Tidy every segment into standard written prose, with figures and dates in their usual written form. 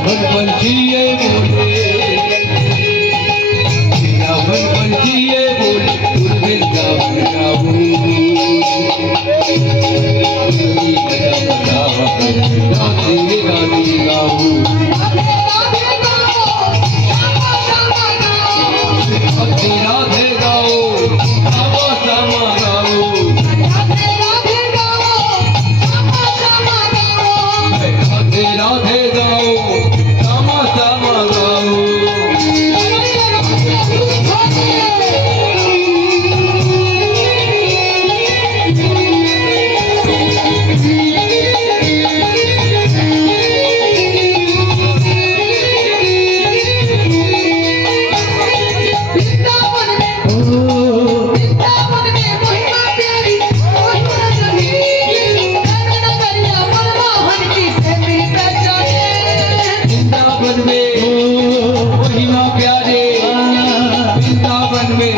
वृंदावन पंछी ये बोले, वृंदावन पंछी ये बोले, वृंदावन गाऊं, राधे राधे गाऊं, राधे राधे गाओ, श्यामा श्यामा गाओ, राधे राधे गाओ, श्यामा श्यामा गाओ।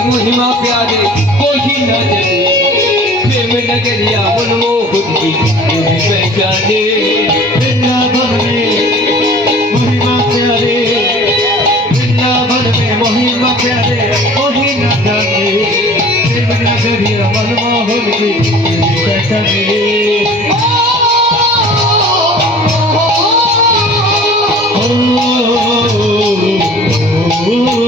महिमा प्यारे कोई न जाने, प्रेम नगरिया मनमोहन की कोई पहचाने। वृंदावन में महिमा प्यारे, वृंदावन में महिमा प्यारे कोई न जाने, प्रेम नगरिया मनमोहन की कोई पहचाने। Oh